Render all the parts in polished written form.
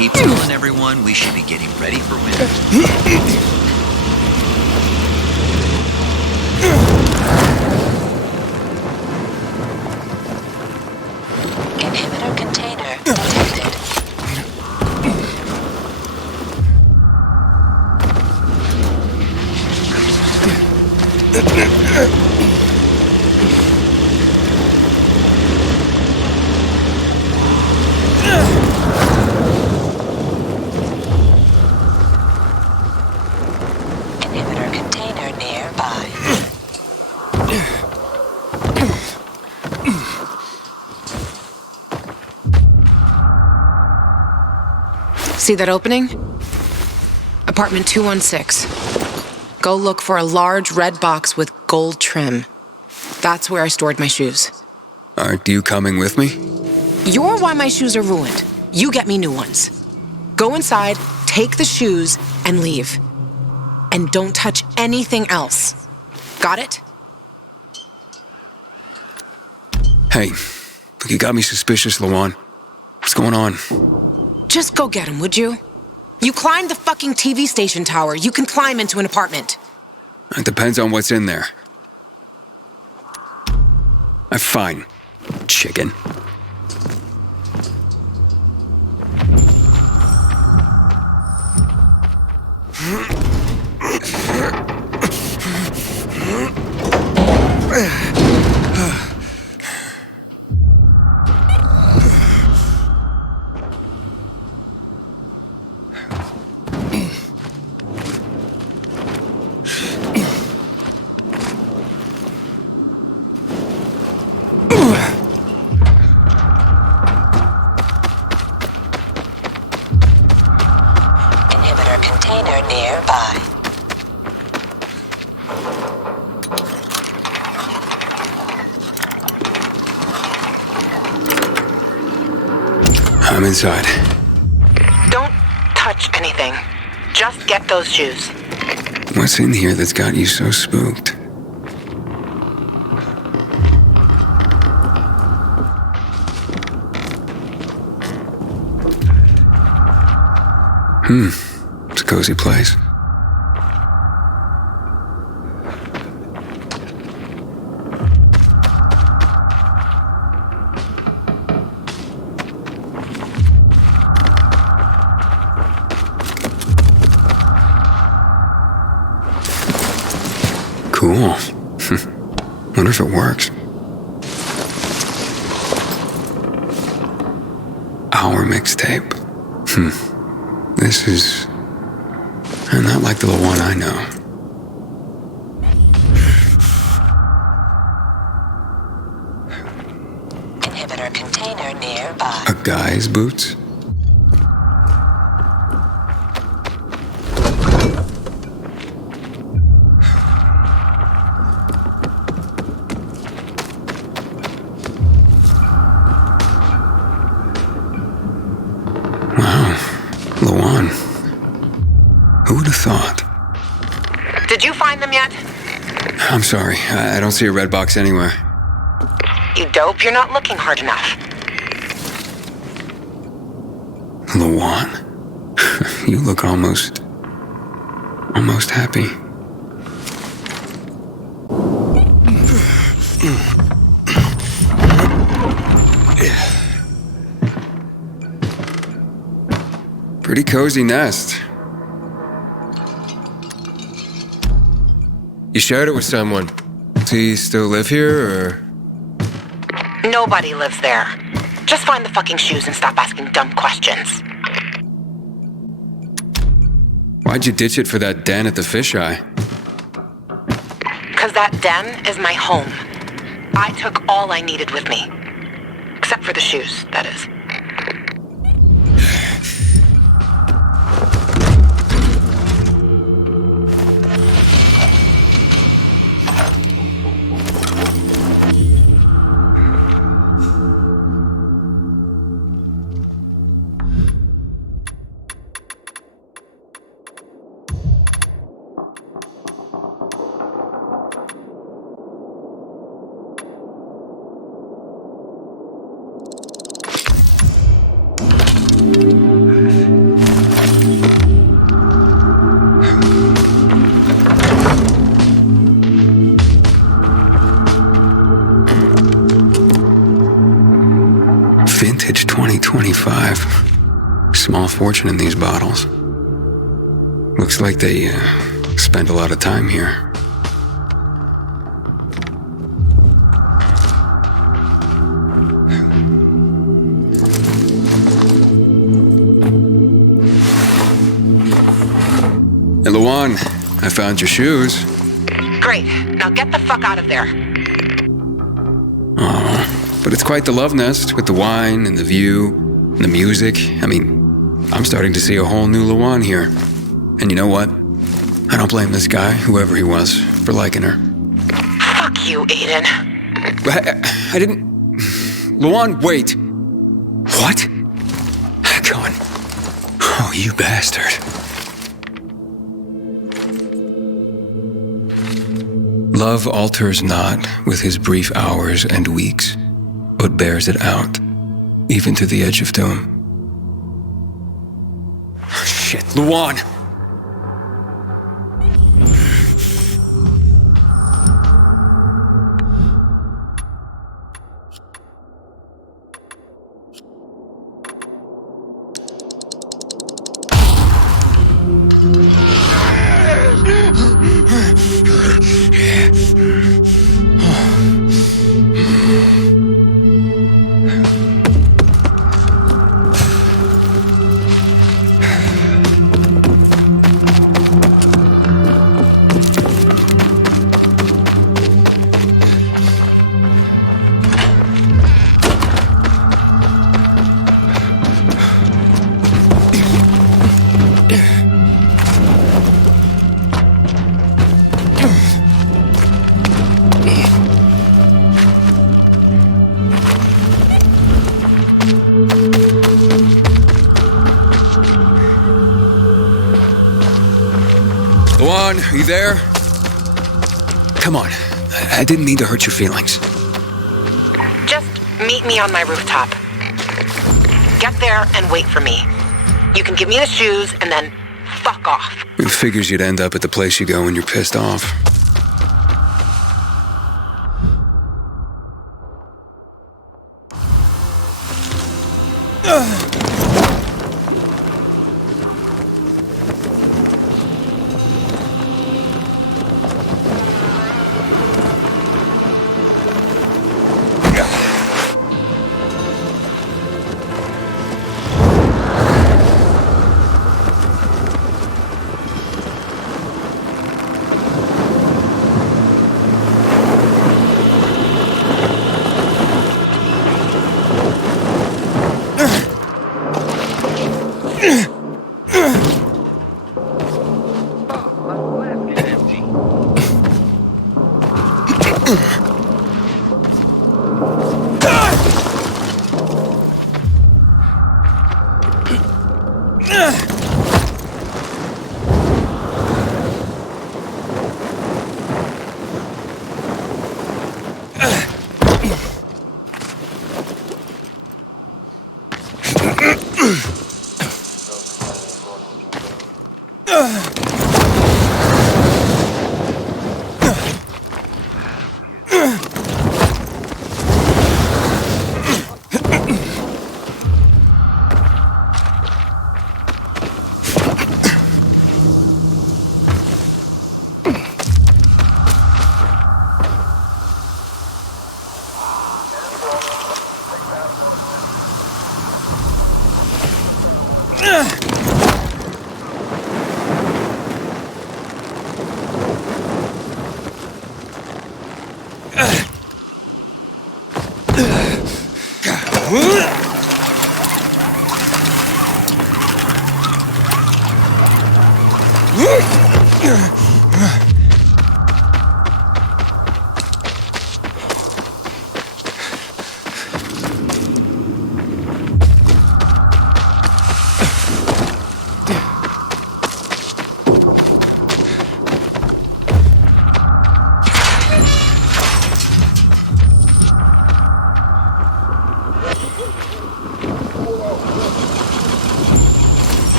keep telling everyone we should be getting ready for winter. Inhibitor container detected. Inhibitor container nearby. See that opening? Apartment 216. Go look for a large red box with gold trim. That's where I stored my shoes. Aren't you coming with me? You're why my shoes are ruined. You get me new ones. Go inside, take the shoes, and leave. And don't touch anything else. Got it? Hey, look, you got me suspicious, Lawan. What's going on? Just go get him, would you? You climbed the fucking TV station tower. You can climb into an apartment. It depends on what's in there. Fine, chicken. Inhibitor container nearby. I'm inside. Don't touch anything. Just get those shoes. What's in here that's got you so spooked? It's a cozy place. Cool. Wonder if it works. Our mixtape. This is not like the one I know. Inhibitor container nearby. A guy's boots? Who would have thought? Did you find them yet? I'm sorry, I don't see a red box anywhere. You dope, you're not looking hard enough. Lawan, you look almost happy. Pretty cozy nest. You shared it with someone. Does he still live here, or? Nobody lives there. Just find the fucking shoes and stop asking dumb questions. Why'd you ditch it for that den at the fisheye? 'Cause that den is my home. I took all I needed with me. Except for the shoes, that is. Vintage 2025. Small fortune in these bottles. Looks like they spend a lot of time here. Hey, Luan, I found your shoes. Great. Now get the fuck out of there. Oh, but it's quite the love nest with the wine and the view and the music. I mean, I'm starting to see a whole new Luan here. And you know what? I don't blame this guy, whoever he was, for liking her. Fuck you, Aiden. I didn't... Luan, wait. What? Go on. Oh, you bastard. Love alters not with his brief hours and weeks, but bears it out, even to the edge of doom. Shit, Luan! Luan, are you there? Come on. I didn't mean to hurt your feelings. Just meet me on my rooftop. Get there and wait for me. You can give me the shoes and then fuck off. It figures you'd end up at the place you go when you're pissed off.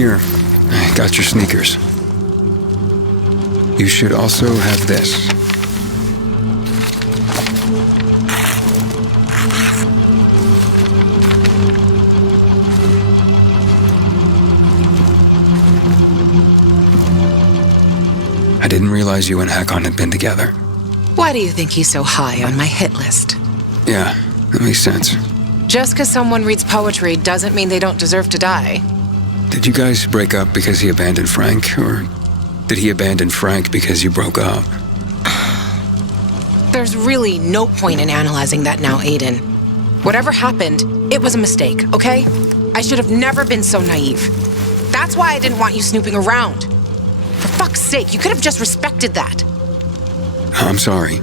Here, I got your sneakers. You should also have this. I didn't realize you and Hakon had been together. Why do you think he's so high on my hit list? Yeah, that makes sense. Just because someone reads poetry doesn't mean they don't deserve to die. Did you guys break up because he abandoned Frank, or did he abandon Frank because you broke up? There's really no point in analyzing that now, Aiden. Whatever happened, it was a mistake, okay? I should have never been so naive. That's why I didn't want you snooping around. For fuck's sake, you could have just respected that. I'm sorry.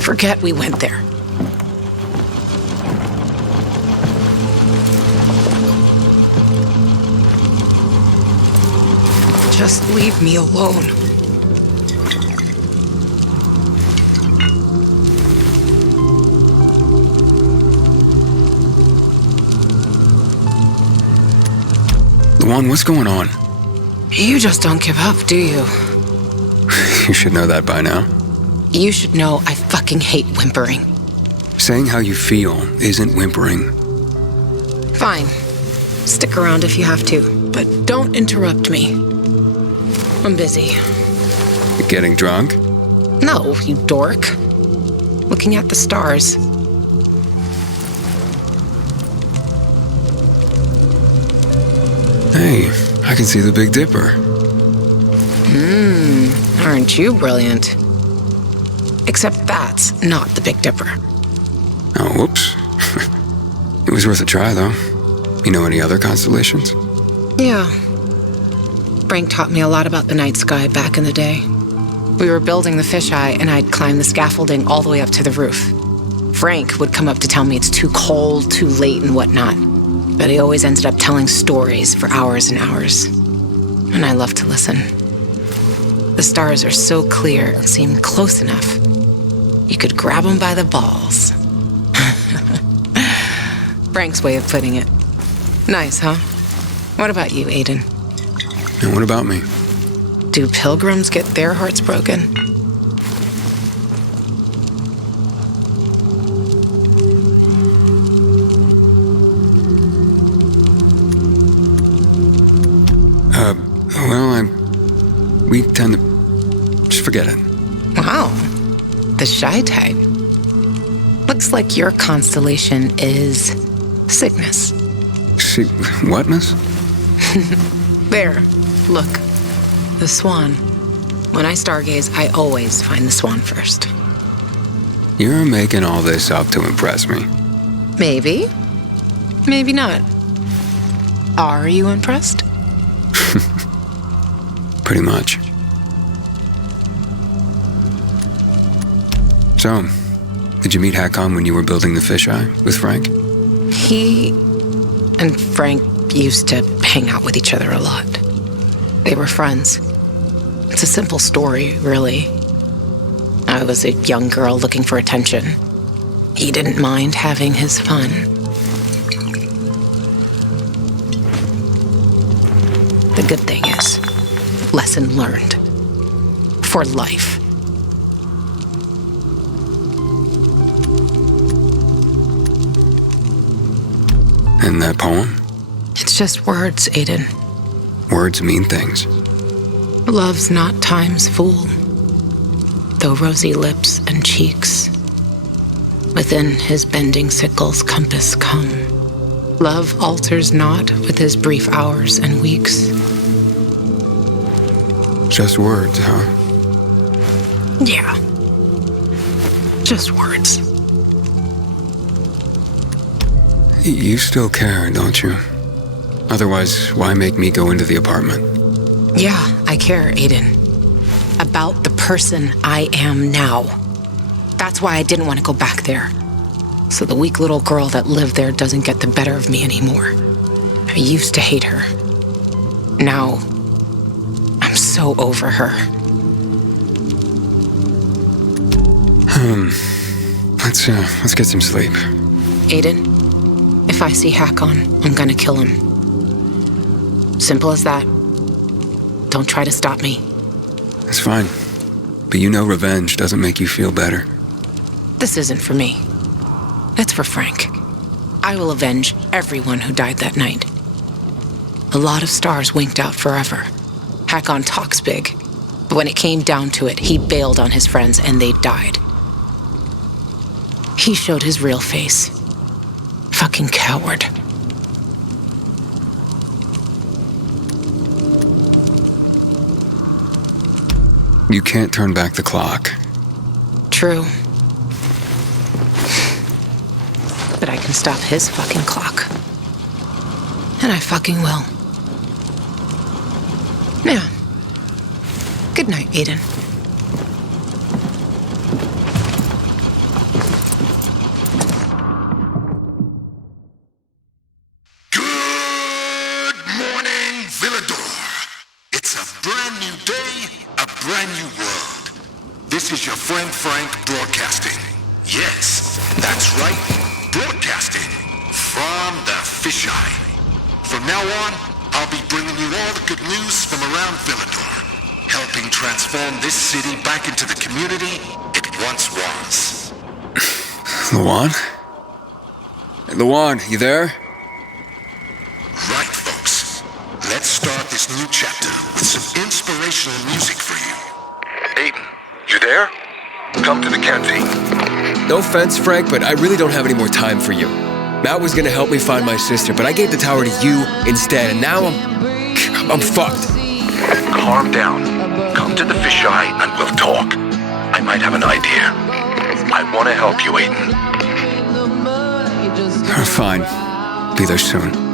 Forget we went there. Just leave me alone. Luan, what's going on? You just don't give up, do you? You should know that by now. You should know I fucking hate whimpering. Saying how you feel isn't whimpering. Fine. Stick around if you have to, but don't interrupt me. I'm busy. You getting drunk? No, you dork. Looking at the stars. Hey, I can see the Big Dipper. Aren't you brilliant? Except that's not the Big Dipper. Oh, whoops. It was worth a try, though. You know any other constellations? Yeah. Frank taught me a lot about the night sky back in the day. We were building the fisheye, and I'd climb the scaffolding all the way up to the roof. Frank would come up to tell me it's too cold, too late, and whatnot. But he always ended up telling stories for hours and hours. And I love to listen. The stars are so clear and seem close enough. You could grab them by the balls. Frank's way of putting it. Nice, huh? What about you, Aidan? And what about me? Do pilgrims get their hearts broken? We tend to just forget it. Wow. The shy type. Looks like your constellation is Cygnus. See, whatness? There. Look. The swan. When I stargaze, I always find the swan first. You're making all this up to impress me. Maybe. Maybe not. Are you impressed? Pretty much. So, did you meet Hakon when you were building the fisheye with Frank? He and Frank used to hang out with each other a lot. They were friends. It's a simple story, really. I was a young girl looking for attention. He didn't mind having his fun. The good thing is, lesson learned. For life. And that poem? It's just words, Aiden. Words mean things. Love's not time's fool, though rosy lips and cheeks within his bending sickle's compass come. Love alters not with his brief hours and weeks. Just words, huh? Yeah. Just words. You still care, don't you? Otherwise, why make me go into the apartment? Yeah, I care, Aiden. About the person I am now. That's why I didn't want to go back there. So the weak little girl that lived there doesn't get the better of me anymore. I used to hate her. Now, I'm so over her. Let's get some sleep. Aiden, if I see Hakon, I'm gonna kill him. Simple as that. Don't try to stop me. It's fine. But you know revenge doesn't make you feel better. This isn't for me. It's for Frank. I will avenge everyone who died that night. A lot of stars winked out forever. Hakon talks big. But when it came down to it, he bailed on his friends and they died. He showed his real face. Fucking coward. You can't turn back the clock. True. But I can stop his fucking clock. And I fucking will. Yeah. Good night, Aiden. Good morning, Villador. It's a brand new day, a brand new world. This is your friend Frank broadcasting. Yes, that's right, broadcasting from the fisheye. From now on, I'll be bringing you all the good news from around Villador, helping transform this city back into the community it once was. Luan? Luan, you there? Right, folks. Let's start this new chapter with some inspirational music for you. Aiden, you there? Come to the canteen. No offense, Frank, but I really don't have any more time for you. Matt was gonna help me find my sister, but I gave the tower to you instead, and now I'm fucked. Calm down. Come to the fisheye and we'll talk. I might have an idea. I want to help you, Aidan. Fine. Be there soon.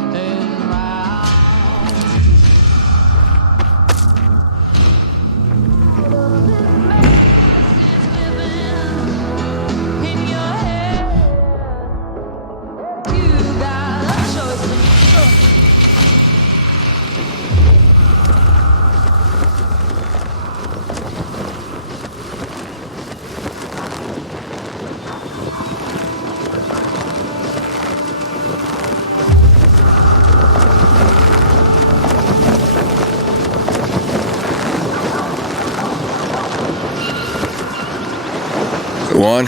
Luan,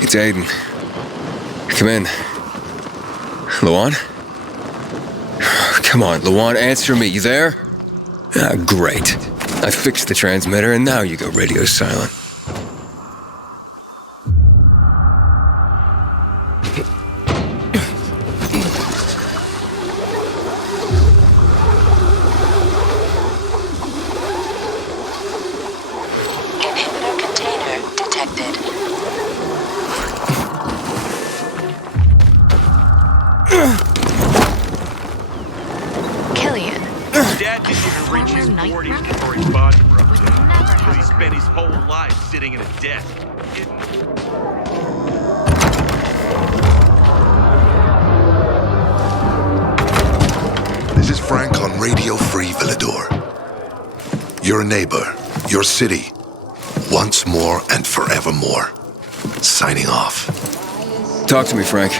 it's Aiden. Come in. Luan? Come on, Luan, answer me. You there? Ah, great. I fixed the transmitter and now you go radio silent. Inhibitor container detected. Dad didn't even reach his 40s before his body broke down. Because he spent his whole life sitting in a desk. This is Frank on Radio Free Villador. Your neighbor, your city, once more and forevermore. Signing off. Talk to me, Frank.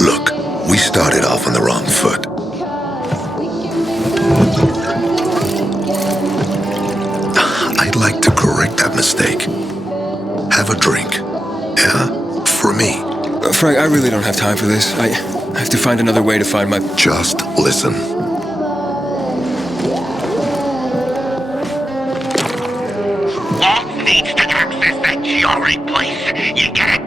Look, we started off on the wrong foot. I'd like to correct that mistake. Have a drink. Yeah? For me. Frank, I really don't have time for this. I have to find another way to find my... Just listen. Walt needs to access that GRE place. You get it?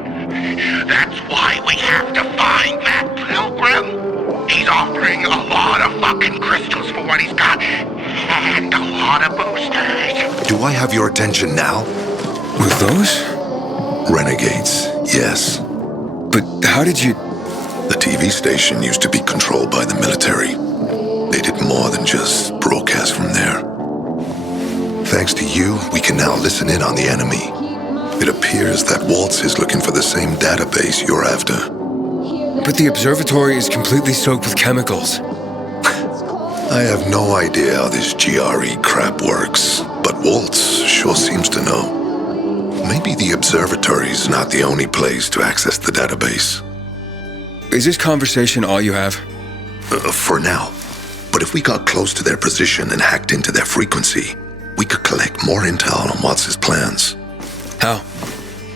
That's why we have to find that pilgrim. He's offering a lot of fucking crystals for what he's got. And a lot of boosters. Do I have your attention now? With those? Renegades, yes. But how did you... The TV station used to be controlled by the military. They did more than just broadcast from there. Thanks to you, we can now listen in on the enemy. It appears that Waltz is looking for the same database you're after. But the observatory is completely soaked with chemicals. I have no idea how this GRE crap works, but Waltz sure seems to know. maybe the observatory's not the only place to access the database. Is this conversation all you have? For now. But if we got close to their position and hacked into their frequency, we could collect more intel on Watts' plans. How?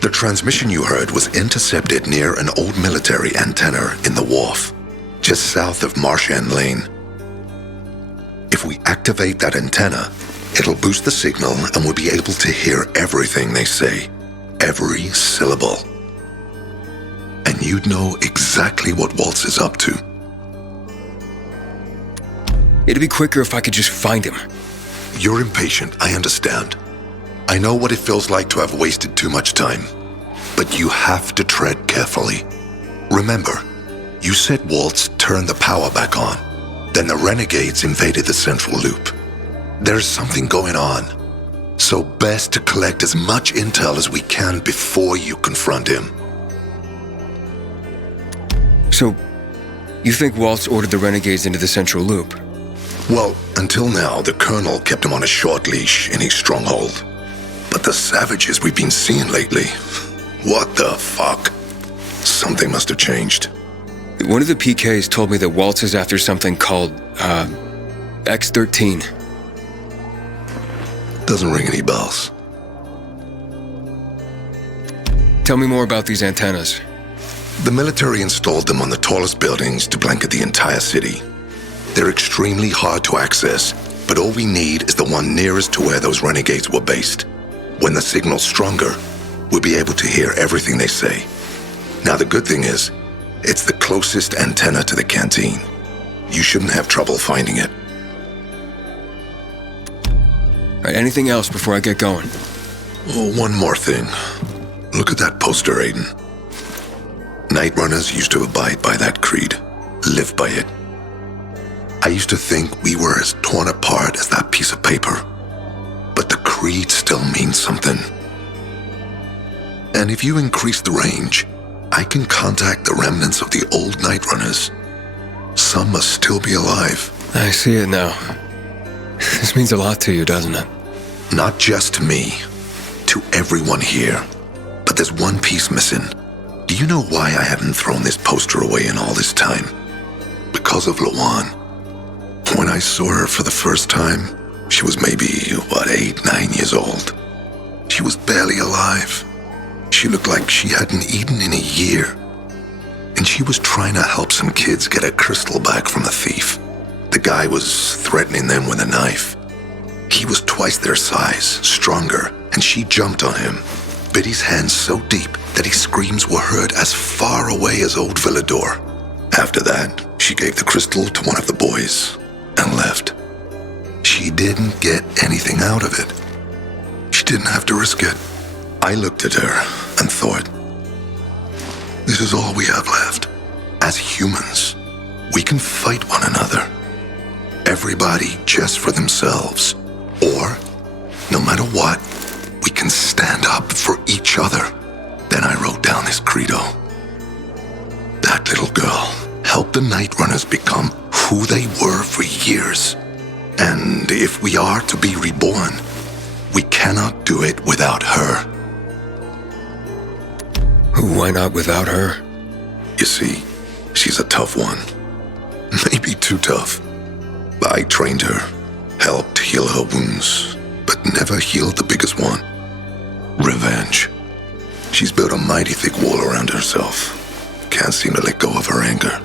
The transmission you heard was intercepted near an old military antenna in the wharf, just south of Marsh End Lane. If we activate that antenna, it'll boost the signal and we'll be able to hear everything they say, every syllable. And you'd know exactly what Waltz is up to. It'd be quicker if I could just find him. You're impatient, I understand. I know what it feels like to have wasted too much time. But you have to tread carefully. Remember, you said Waltz turned the power back on. Then the renegades invaded the central loop. There's something going on. So best to collect as much intel as we can before you confront him. So, you think Waltz ordered the renegades into the central loop? Well, until now, the Colonel kept him on a short leash in his stronghold. But the savages we've been seeing lately, what the fuck? Something must have changed. One of the PKs told me that Waltz is after something called, X-13. Doesn't ring any bells. Tell me more about these antennas. The military installed them on the tallest buildings to blanket the entire city. They're extremely hard to access, but all we need is the one nearest to where those renegades were based. When the signal's stronger, we'll be able to hear everything they say. Now the good thing is, it's the closest antenna to the canteen. You shouldn't have trouble finding it. All right, anything else before I get going? Oh, one more thing. Look at that poster, Aiden. Night Runners used to abide by that creed, live by it. I used to think we were as torn apart as that piece of paper. But the creed still means something. And if you increase the range, I can contact the remnants of the old Night Runners. Some must still be alive. I see it now. This means a lot to you, doesn't it? Not just to me, to everyone here. But there's one piece missing. Do you know why I hadn't thrown this poster away in all this time? Because of Lawan. When I saw her for the first time, she was maybe, 8, 9 years old. She was barely alive. She looked like she hadn't eaten in a year. And she was trying to help some kids get a crystal back from the thief. The guy was threatening them with a knife. He was twice their size, stronger, and she jumped on him, bit his hands so deep that his screams were heard as far away as Old Villador. After that, she gave the crystal to one of the boys and left. She didn't get anything out of it. She didn't have to risk it. I looked at her and thought, this is all we have left. As humans, we can fight one another. Everybody just for themselves. Or, no matter what, we can stand up for each other. Then I wrote down this credo. That little girl helped the Night Runners become who they were for years. And if we are to be reborn, we cannot do it without her. Why not without her? You see, she's a tough one. Maybe too tough. I trained her, helped heal her wounds, but never healed the biggest one. Revenge. She's built a mighty thick wall around herself. Can't seem to let go of her anger.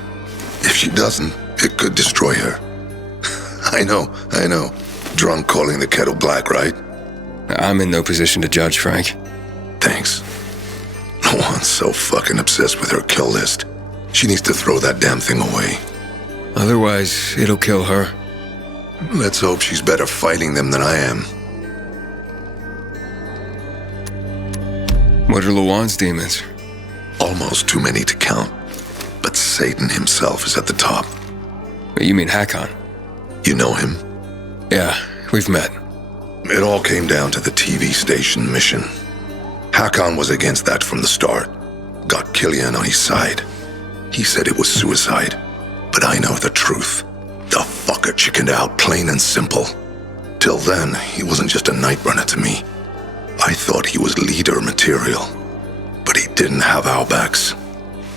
If she doesn't, it could destroy her. I know. Drunk calling the kettle black, right? I'm in no position to judge, Frank. Thanks. Lawan's so fucking obsessed with her kill list. She needs to throw that damn thing away. Otherwise, it'll kill her. Let's hope she's better fighting them than I am. What are Lawan's demons? Almost too many to count. But Satan himself is at the top. You mean Hakon? You know him? Yeah, we've met. It all came down to the TV station mission. Hakon was against that from the start. Got Killian on his side. He said it was suicide. But I know the truth. The fucker chickened out, plain and simple. Till then, he wasn't just a night runner to me. I thought he was leader material, but he didn't have our backs.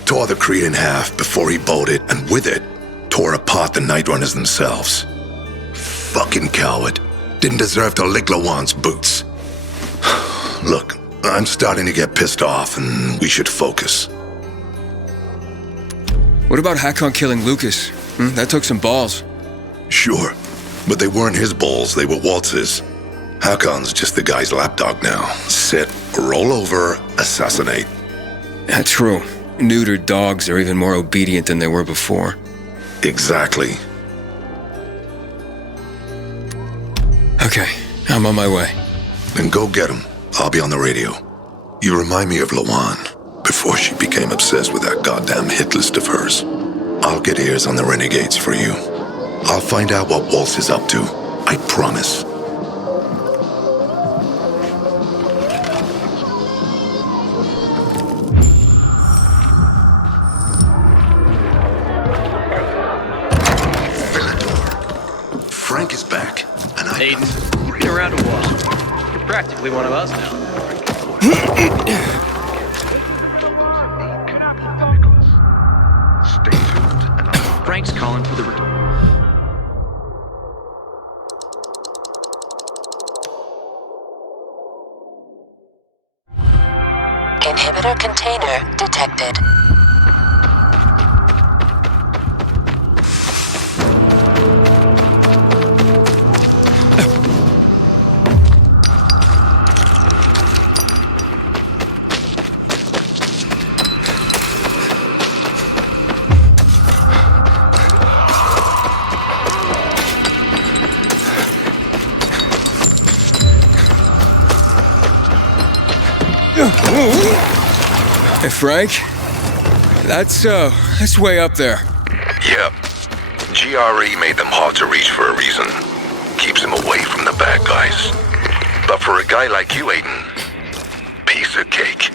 Tore the Cree in half before he bolted, and with it, tore apart the Night Runners themselves. Fucking coward. Didn't deserve to lick Lawan's boots. Look, I'm starting to get pissed off, and we should focus. What about Hakon killing Lucas? That took some balls. Sure, but they weren't his balls, they were Waltz's. Hakon's just the guy's lapdog now. Sit, roll over, assassinate. That's true. Neutered dogs are even more obedient than they were before. Exactly. Okay, I'm on my way. Then go get him. I'll be on the radio. You remind me of Lawan, before she became obsessed with that goddamn hit list of hers. I'll get ears on the renegades for you. I'll find out what Waltz is up to. I promise. Frank is back, and Aiden, you've been around a while. You're practically one of us now. Stay tuned, and Frank's calling for the... Inhibitor container detected. Hey, Frank? That's way up there. Yep. GRE made them hard to reach for a reason. Keeps them away from the bad guys. But for a guy like you, Aidan, piece of cake.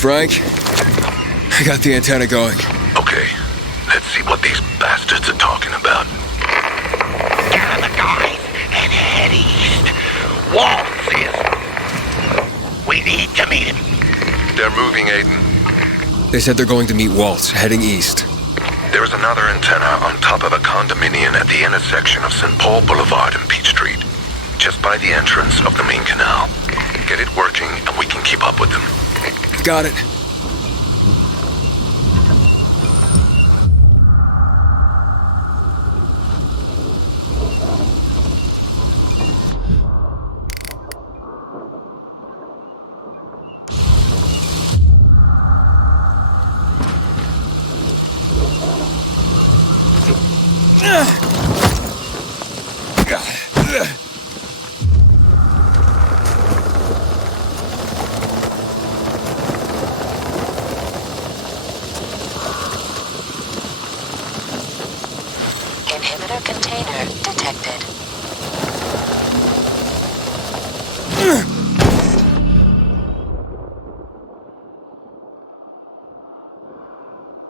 Frank. I got the antenna going. Okay, let's see what these bastards are talking about. Gather the guys and head east. Waltz is... We need to meet him. They're moving, Aiden. They said they're going to meet Waltz, heading east. There's another antenna on top of a condominium at the intersection of St. Paul Boulevard and Peach Street, just by the entrance of the main canal. Get it working and we can keep up with them. Got it. Inhibitor container detected.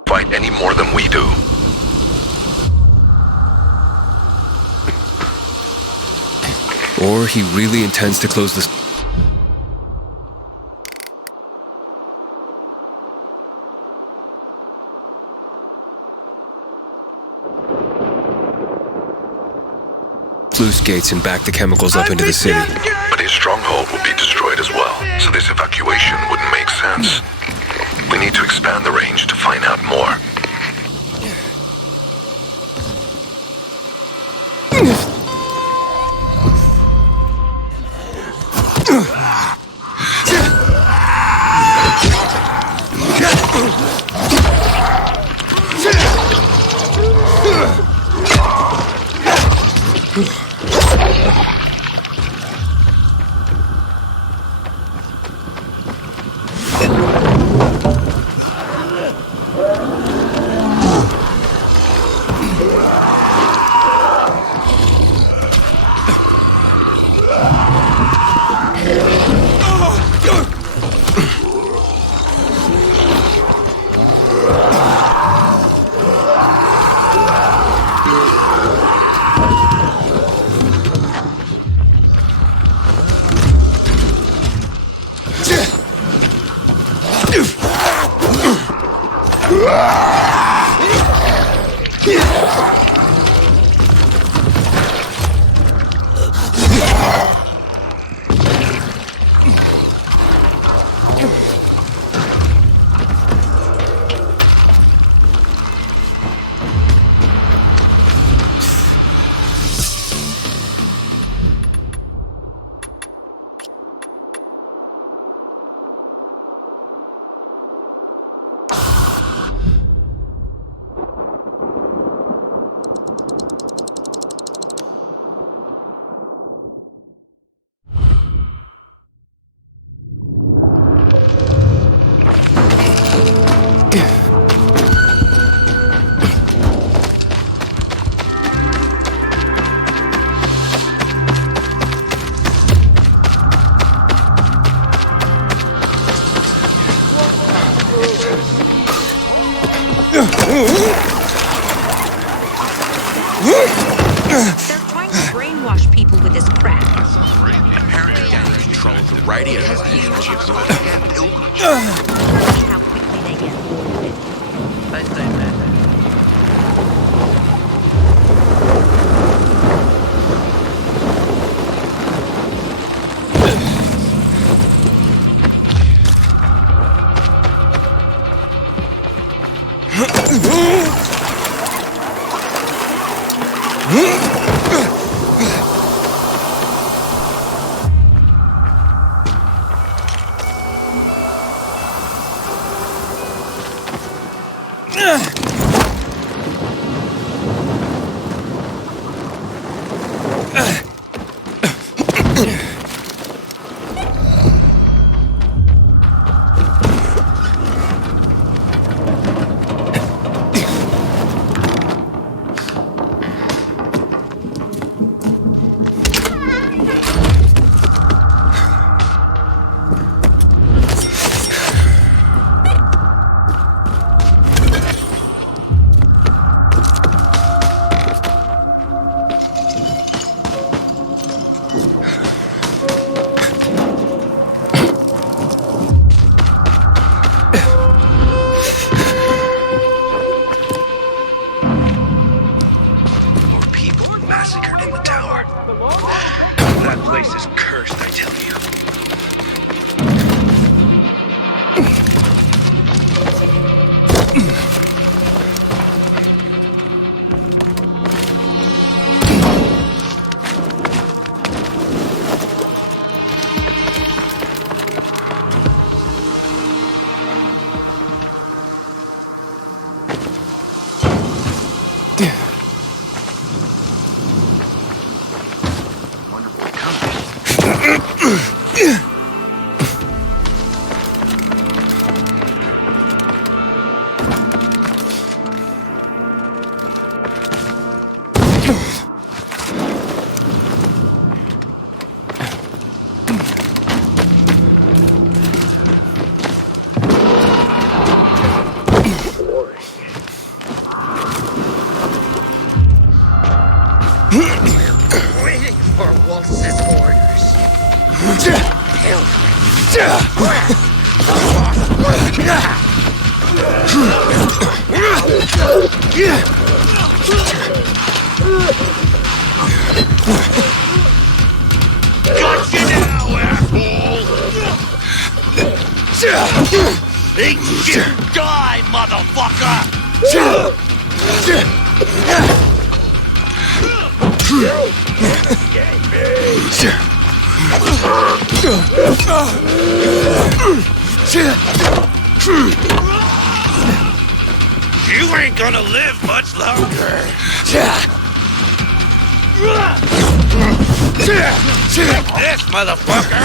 Fight any more than we do. Or he really intends to close this... sluice gates and back the chemicals up into the city. But his stronghold will be destroyed as well, so this evacuation wouldn't make sense. We need to expand the range to find out more. They're trying to brainwash people with this crap. Apparently, Danny controls the radio. How quickly they get bored of it. They stay mad. Gotcha now, asshole! Eat shit, die, motherfucker! You ain't gonna live much longer. Take this, motherfucker!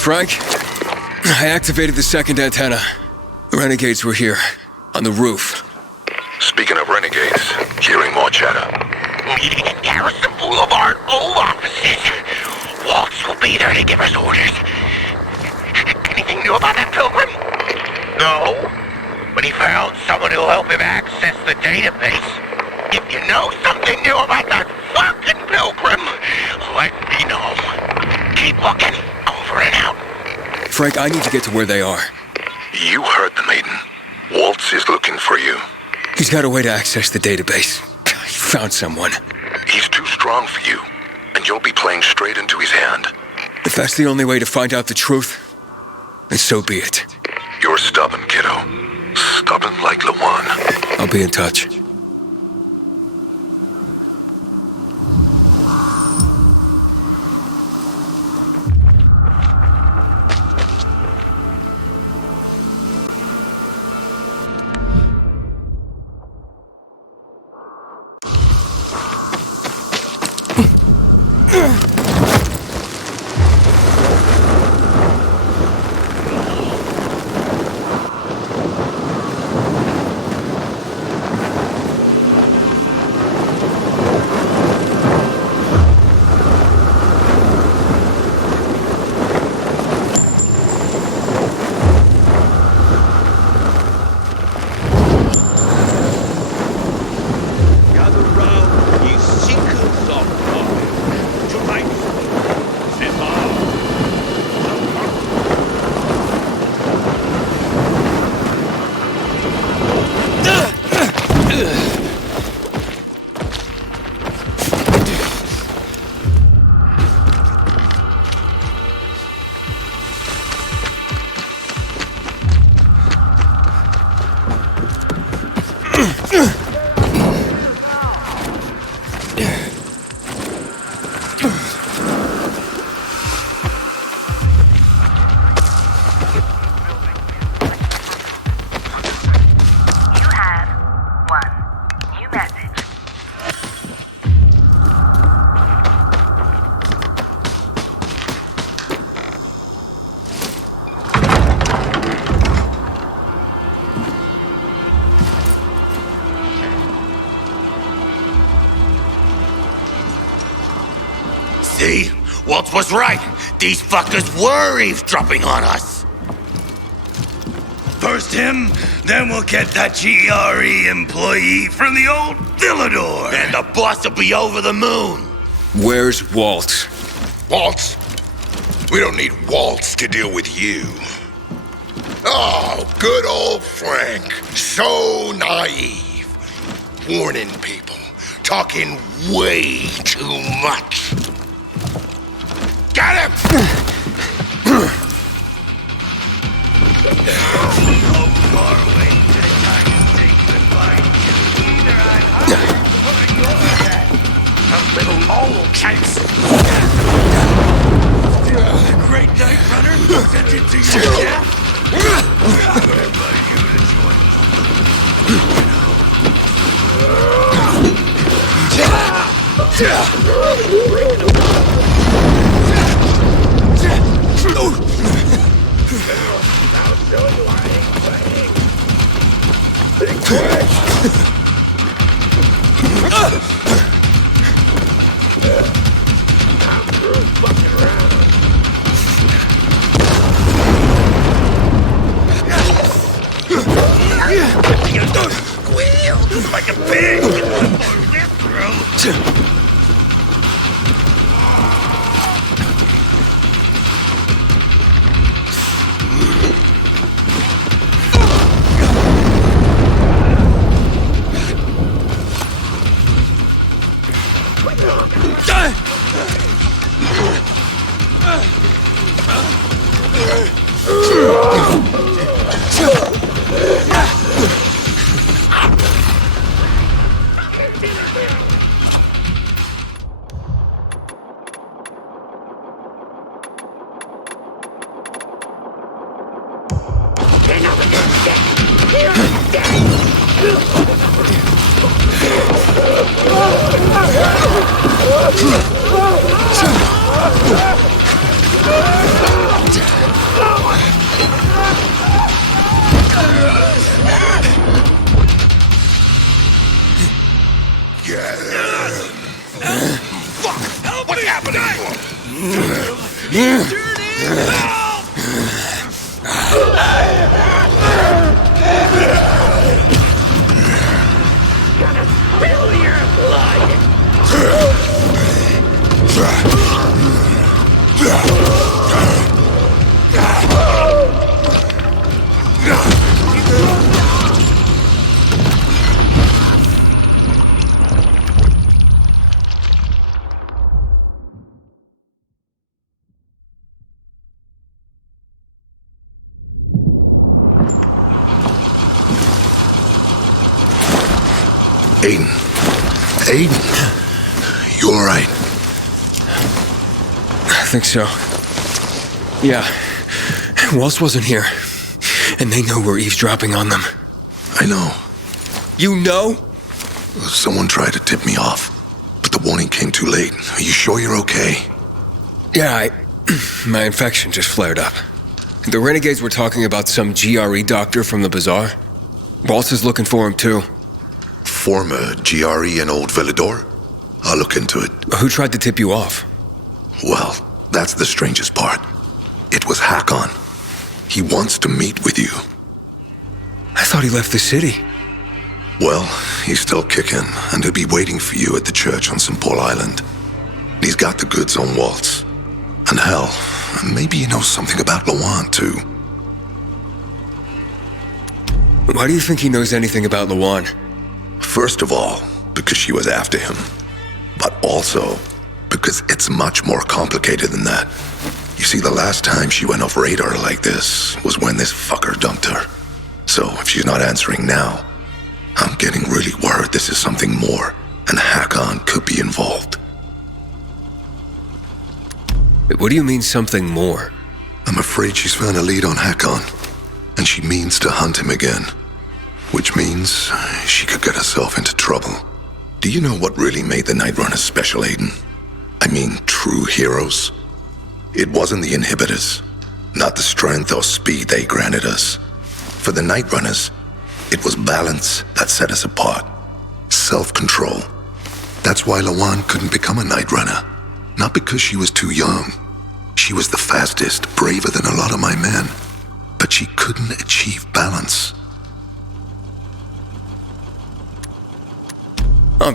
Frank, I activated the second antenna. Renegades were here, on the roof. Speaking of renegades, hearing more chatter. Meeting at Garrison Boulevard, old offices. Waltz will be there to give us orders. Anything new about that pilgrim? No, but he found someone who'll help him access the database. If you know something new about that fucking pilgrim, let me know. Keep looking. Over and out. Frank, I need to get to where they are. You heard them, Aiden. Waltz is looking for you. He's got a way to access the database. He found someone. He's too strong for you, and you'll be playing straight into his hand. If that's the only way to find out the truth, then so be it. You're stubborn, kiddo. Stubborn like LeJuan. I'll be in touch. See? Waltz was right. These fuckers were eavesdropping on us. First him, then we'll get that GRE employee from the old Villador. And the boss will be over the moon. Where's Waltz? Waltz? We don't need Waltz to deal with you. Oh, good old Frank. So naive. Warning people. Talking way too much. Got him! Little old case. Great night, runner. Sent it to you, yeah? like a pig! Aiden, you all right? I think so. Yeah. Waltz wasn't here. And they know we're eavesdropping on them. I know. You know? Someone tried to tip me off, but the warning came too late. Are you sure you're okay? Yeah, my infection just flared up. The renegades were talking about some GRE doctor from the bazaar. Waltz is looking for him, too. Former GRE in Old Villador? I'll look into it. Who tried to tip you off? Well, that's the strangest part. It was Hakon. He wants to meet with you. I thought he left the city. Well, he's still kicking, and he'll be waiting for you at the church on St. Paul Island. He's got the goods on Waltz. And hell, maybe he knows something about Lawan, too. Why do you think he knows anything about Lawan? First of all, because she was after him. But also, because it's much more complicated than that. You see, the last time she went off radar like this was when this fucker dumped her. So if she's not answering now, I'm getting really worried this is something more, and Hakon could be involved. What do you mean, something more? I'm afraid she's found a lead on Hakon, and she means to hunt him again. Which means she could get herself into trouble. Do you know what really made the Night Runners special, Aiden? I mean, true heroes? It wasn't the inhibitors, not the strength or speed they granted us. For the Night Runners, it was balance that set us apart. Self-control. That's why Lawan couldn't become a Night Runner. Not because she was too young. She was the fastest, braver than a lot of my men. But she couldn't achieve balance.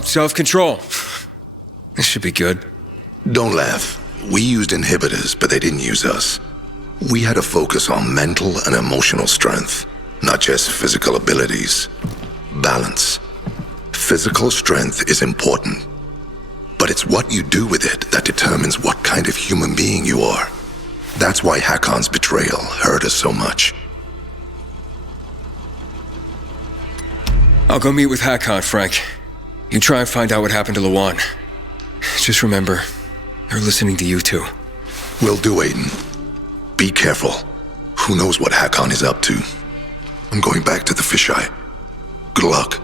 Self-control. This should be good. Don't laugh. We used inhibitors, but they didn't use us. We had to focus on mental and emotional strength, not just physical abilities. Balance. Physical strength is important, but it's what you do with it that determines what kind of human being you are. That's why Hakon's betrayal hurt us so much. I'll go meet with Hakon, Frank. You try and find out what happened to Lawan. Just remember, they're listening to you too. Will do, Aiden. Be careful. Who knows what Hakon is up to? I'm going back to the fisheye. Good luck.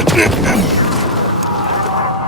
Aiden.